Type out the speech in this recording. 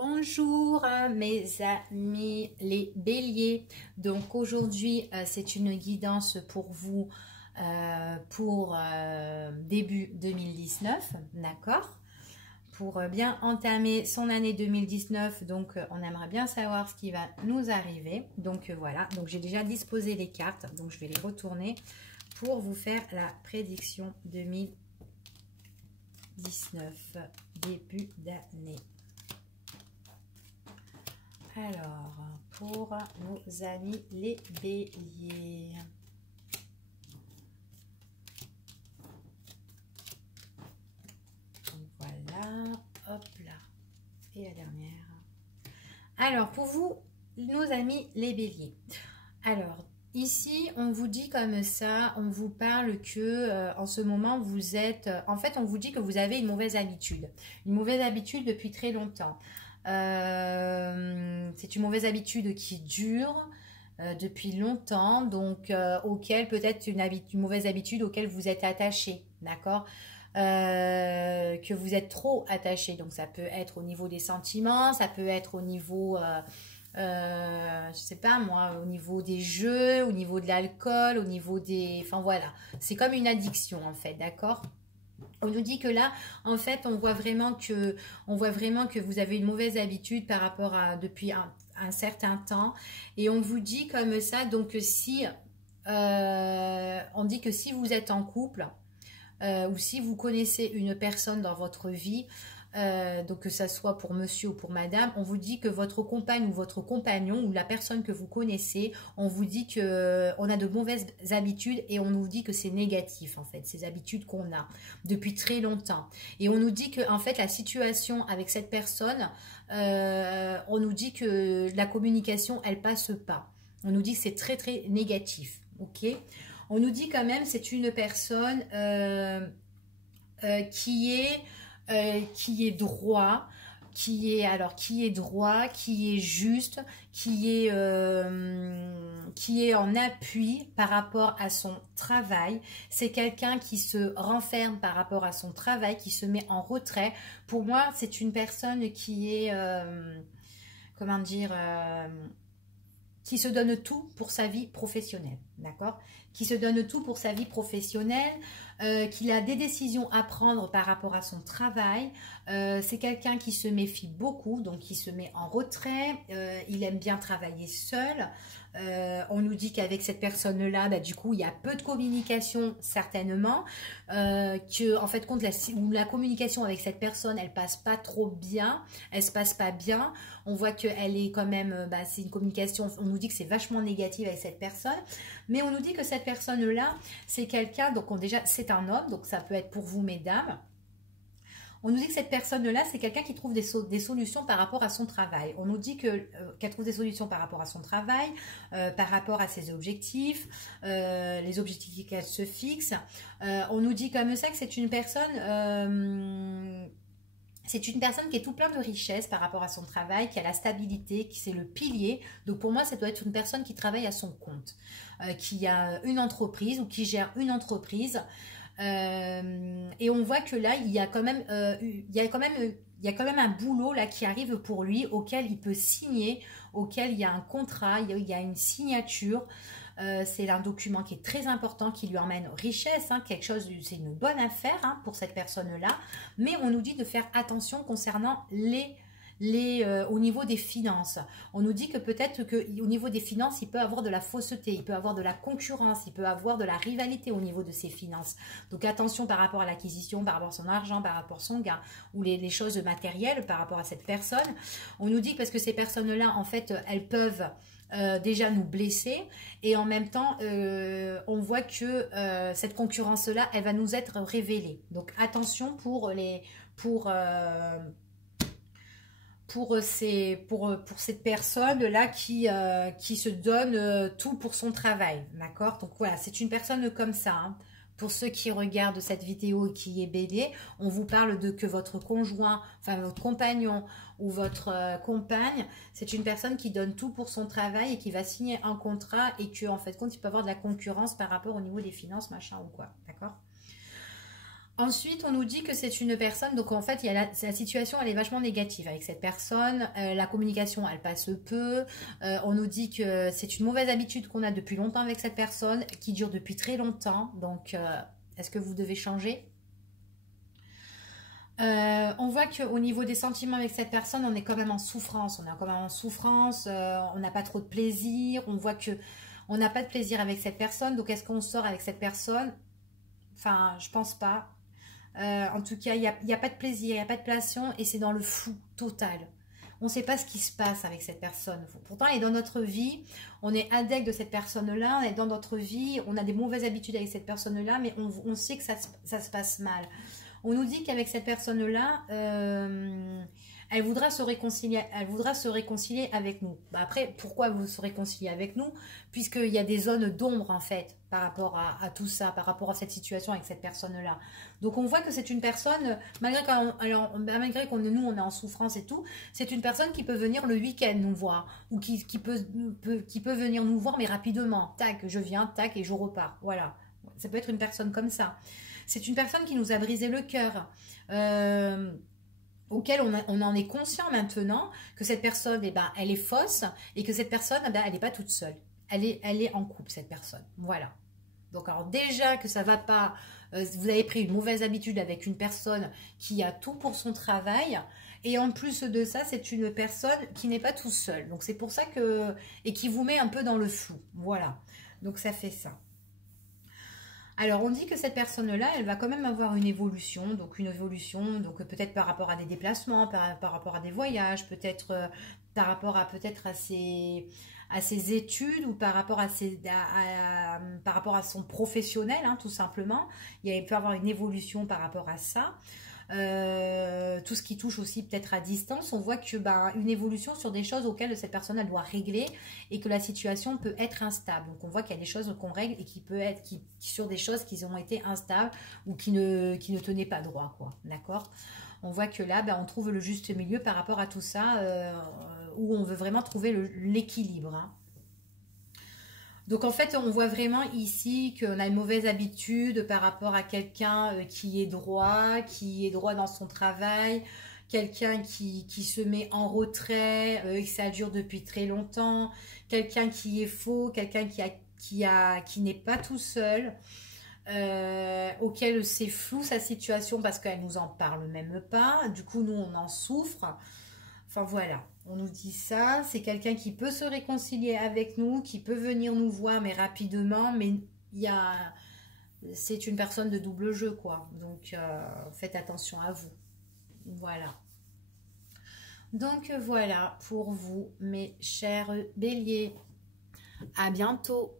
Bonjour mes amis les béliers. Donc aujourd'hui c'est une guidance pour vous pour début 2019, d'accord? Pour bien entamer son année 2019, donc on aimerait bien savoir ce qui va nous arriver. Donc voilà, donc j'ai déjà disposé les cartes, donc je vais les retourner pour vous faire la prédiction 2019, début d'année. Alors, pour nos amis les béliers. Donc voilà, hop là. Et la dernière. Alors, pour vous, nos amis les béliers. Alors, ici, on vous dit comme ça, on vous parle que en ce moment, vous êtes... en fait, on vous dit que vous avez une mauvaise habitude. Une mauvaise habitude depuis très longtemps. C'est une mauvaise habitude qui dure depuis longtemps, donc auquel peut-être une mauvaise habitude auquel vous êtes attaché, d'accord, que vous êtes trop attaché. Donc ça peut être au niveau des sentiments, ça peut être au niveau, je sais pas moi, au niveau des jeux, au niveau de l'alcool, au niveau des... Enfin voilà, c'est comme une addiction en fait, d'accord? On nous dit que là, en fait, on voit vraiment que vous avez une mauvaise habitude par rapport à depuis un certain temps. Et on vous dit comme ça, donc si on dit que si vous êtes en couple ou si vous connaissez une personne dans votre vie, donc que ça soit pour monsieur ou pour madame, on vous dit que votre compagne ou votre compagnon ou la personne que vous connaissez, on vous dit que on a de mauvaises habitudes et on nous dit que c'est négatif en fait, ces habitudes qu'on a depuis très longtemps. Et on nous dit que en fait la situation avec cette personne, on nous dit que la communication elle passe pas. On nous dit que c'est très très négatif, ok? On nous dit quand même c'est une personne qui est droit, qui est droit, qui est juste, qui est en appui par rapport à son travail. C'est quelqu'un qui se renferme par rapport à son travail, qui se met en retrait. Pour moi, c'est une personne qui est, comment dire, qui se donne tout pour sa vie professionnelle, d'accord? Qui se donne tout pour sa vie professionnelle, qu'il a des décisions à prendre par rapport à son travail. C'est quelqu'un qui se méfie beaucoup, donc qui se met en retrait. Il aime bien travailler seul. On nous dit qu'avec cette personne-là, bah, du coup, il y a peu de communication, certainement. Que, en fait, la communication avec cette personne, elle passe pas trop bien. Elle se passe pas bien. On voit qu'elle est quand même, bah, c'est une communication, on nous dit que c'est vachement négatif avec cette personne. Mais on nous dit que cette personne-là, c'est quelqu'un, donc déjà, c'est un homme, donc ça peut être pour vous, mesdames. On nous dit que cette personne-là, c'est quelqu'un qui trouve des solutions par rapport à son travail. On nous dit qu'elle trouve des solutions par rapport à son travail, par rapport à ses objectifs, les objectifs qu'elle se fixe. On nous dit comme ça que c'est une personne... c'est une personne qui est tout plein de richesses par rapport à son travail, qui a la stabilité, qui c'est le pilier. Donc pour moi, ça doit être une personne qui travaille à son compte, qui a une entreprise ou qui gère une entreprise. Et on voit que là, il y a quand même, il y a quand même un boulot là qui arrive pour lui, auquel il peut signer, auquel il y a un contrat, il y a une signature. C'est un document qui est très important, qui lui emmène richesse, hein, quelque chose, c'est une bonne affaire hein, pour cette personne-là. Mais on nous dit de faire attention concernant au niveau des finances. On nous dit que peut-être qu'au niveau des finances, il peut avoir de la fausseté, il peut avoir de la concurrence, il peut avoir de la rivalité au niveau de ses finances. Donc attention par rapport à l'acquisition, par rapport à son argent, par rapport à son gain, ou les choses matérielles par rapport à cette personne. On nous dit parce que ces personnes-là, en fait, elles peuvent déjà nous blesser et en même temps on voit que cette concurrence là elle va nous être révélée, donc attention pour cette personne là qui se donne tout pour son travail, d'accord? Donc voilà, c'est une personne comme ça hein. Pour ceux qui regardent cette vidéo et qui est bélier, on vous parle de que votre conjoint, enfin votre compagnon ou votre compagne, c'est une personne qui donne tout pour son travail et qui va signer un contrat et que en fait compte il peut avoir de la concurrence par rapport au niveau des finances machin ou quoi, d'accord? Ensuite, on nous dit que c'est une personne, donc en fait, il y a la situation, elle est vachement négative avec cette personne, la communication, elle passe peu, on nous dit que c'est une mauvaise habitude qu'on a depuis longtemps avec cette personne, qui dure depuis très longtemps, donc est-ce que vous devez changer? On voit qu'au niveau des sentiments avec cette personne, on est quand même en souffrance, on est quand même en souffrance, on n'a pas trop de plaisir, on voit que on n'a pas de plaisir avec cette personne, donc est-ce qu'on sort avec cette personne? Enfin, je pense pas. En tout cas, il y a pas de plaisir, il n'y a pas de passion et c'est dans le flou total. On ne sait pas ce qui se passe avec cette personne. Pourtant, elle est dans notre vie, on est adepte de cette personne-là, elle est dans notre vie, on a des mauvaises habitudes avec cette personne-là, mais on sait que ça se passe mal. On nous dit qu'avec cette personne-là, elle voudra se réconcilier avec nous. Bah après, pourquoi vous se réconcilier avec nous? Puisqu'il y a des zones d'ombre en fait par rapport à tout ça, par rapport à cette situation avec cette personne-là. Donc on voit que c'est une personne, malgré qu'on nous on est en souffrance et tout, c'est une personne qui peut venir le week-end nous voir ou qui peut venir nous voir mais rapidement. Tac, je viens, tac et je repars. Voilà. Ça peut être une personne comme ça. C'est une personne qui nous a brisé le cœur. Auquel on en est conscient maintenant que cette personne, eh ben, elle est fausse et que cette personne, eh ben, elle n'est pas toute seule. Elle est en couple, cette personne. Voilà. Donc, alors déjà que ça va pas, vous avez pris une mauvaise habitude avec une personne qui a tout pour son travail. Et en plus de ça, c'est une personne qui n'est pas tout seule. Donc, c'est pour ça que... Et qui vous met un peu dans le flou. Voilà. Donc, ça fait ça. Alors, on dit que cette personne-là, elle va quand même avoir une évolution, donc peut-être par rapport à des déplacements, par rapport à des voyages, peut-être par rapport à ses études ou par rapport par rapport à son professionnel, hein, tout simplement. Il peut avoir une évolution par rapport à ça. Tout ce qui touche aussi peut-être à distance, on voit que une évolution sur des choses auxquelles cette personne elle doit régler et que la situation peut être instable. Donc on voit qu'il y a des choses qu'on règle et qui peut être sur des choses qui ont été instables ou qui ne tenaient pas droit, quoi. D'accord? On voit que là, on trouve le juste milieu par rapport à tout ça, où on veut vraiment trouver l'équilibre. Hein. Donc en fait, on voit vraiment ici qu'on a une mauvaise habitude par rapport à quelqu'un qui est droit dans son travail, quelqu'un qui se met en retrait, et que ça dure depuis très longtemps, quelqu'un qui est faux, quelqu'un qui n'est pas tout seul, auquel c'est flou sa situation parce qu'elle nous en parle même pas. Du coup, nous, on en souffre. Enfin voilà, on nous dit ça, c'est quelqu'un qui peut se réconcilier avec nous, qui peut venir nous voir mais rapidement, mais c'est une personne de double jeu quoi, donc faites attention à vous. Voilà. Donc voilà pour vous mes chers béliers, à bientôt.